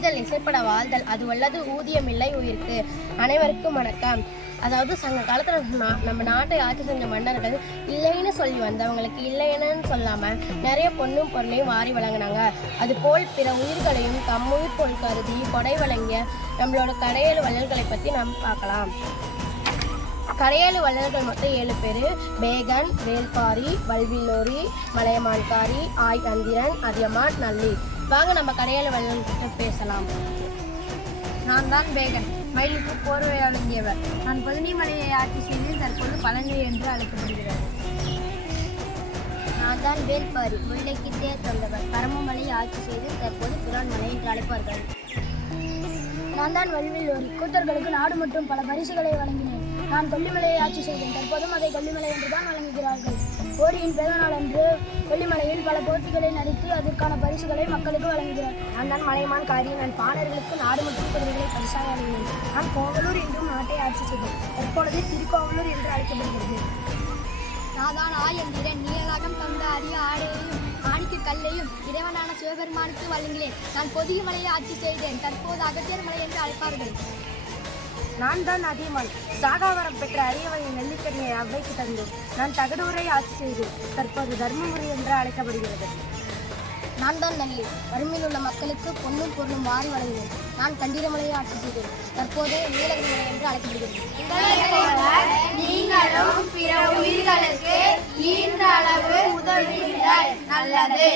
இசைப்பட வாழ்தல் அது வல்லது ஊதியமில்லை உயிருக்கு. அனைவருக்கும் வணக்கம். அதாவது சங்க காலத்தில் நம்ம நாட்டை ஆட்சி செஞ்ச மன்னர்கள் இல்லைன்னு சொல்லி வந்தவங்களுக்கு இல்லைன்னு சொல்லாமல் நிறைய பொண்ணும் பொருளையும் வாரி வழங்கினாங்க. அதுபோல் பிற உயிர்களையும் தம்முயிர் பொருள் கருதி கொடை வழங்கிய நம்மளோட கடையல் வள்ளல்களை பற்றி நாம் பார்க்கலாம். கரையேழு வள்ளல்கள் மொத்தம் ஏழு பேர். பேகன் வேல்பாரி வல்வில்லோரி மலையமான்காரி ஆய் அந்திரன் அதியமான் நல்லி. வாங்க நம்ம கடையில் வள்ளல்கிட்ட பேசலாம். நான் தான் பேகன் மயிலுக்கு போர்வை வழங்கியவர் நான் பொதுனிமலையை ஆட்சி செய்து தற்போது பழனி என்று அழைக்கப்படுகிறது. நான் தான் வேல்பாரி முல்லைக்கு தேர் தந்தவர். பரமமலையை ஆட்சி செய்து தற்போது புரான்மலை என்று அழைப்பார்கள். நான் தான் வல்வில் ஒரு கூத்தர்களுக்கு நாடு மற்றும் பல பரிசுகளை வழங்கினேன். நான் கொல்லிமலையை ஆட்சி செய்தேன். தற்போதும் அதை கொல்லிமலை என்று தான் வழங்குகிறார்கள். ஓரியின் பிறந்த நாள் அன்று கொல்லிமலையில் பல போட்டிகளை நடத்தி அதற்கான பரிசுகளை மக்களுக்கு வழங்குகிறார். நான் தான் மலைமான் காரி நான் பாடர்களுக்கு நாடு மற்றும் குதிரைகளை பரிசாக வழங்கினேன் நான் கோவலூர் என்றும் நாட்டை ஆட்சி செய்தேன். தற்பொழுது திருக்கோவலூர் என்று அழைக்கப்படுகிறது. நான் தான் என்கிறேன் நீலநாகம் தந்த அரிய ஆடையையும் ஆணிக்கு கல்லையும் இறைவனான சிவபெருமானுக்கு வழங்கினேன். நான் பொதிய மலையை ஆட்சி செய்தேன். தற்போது அகத்தியர் மலை என்று அழைப்பார்கள். நான் தான் அதியமான். சாகாவரம் பெற்ற அரியவகை நெல்லிக்கனியை அவ்வைக்கு தந்தேன் நான் தகடூரை ஆட்சி செய்தேன் தற்போது தர்மபுரி என்று அழைக்கப்படுகிறது. நான் தான் நல்லி. வறுமையில் உள்ள மக்களுக்கு பொன்னும் பொருளும் வாரி வழங்கினேன். நான் கண்டிரமலையை ஆட்சி செய்தேன். தற்போது நீலகிரி மலை என்று அழைக்கப்படுகிறது. நீங்களும் பிற உயிர்களுக்கு ஈன்ற அளவு உதவுங்கள் நல்லது.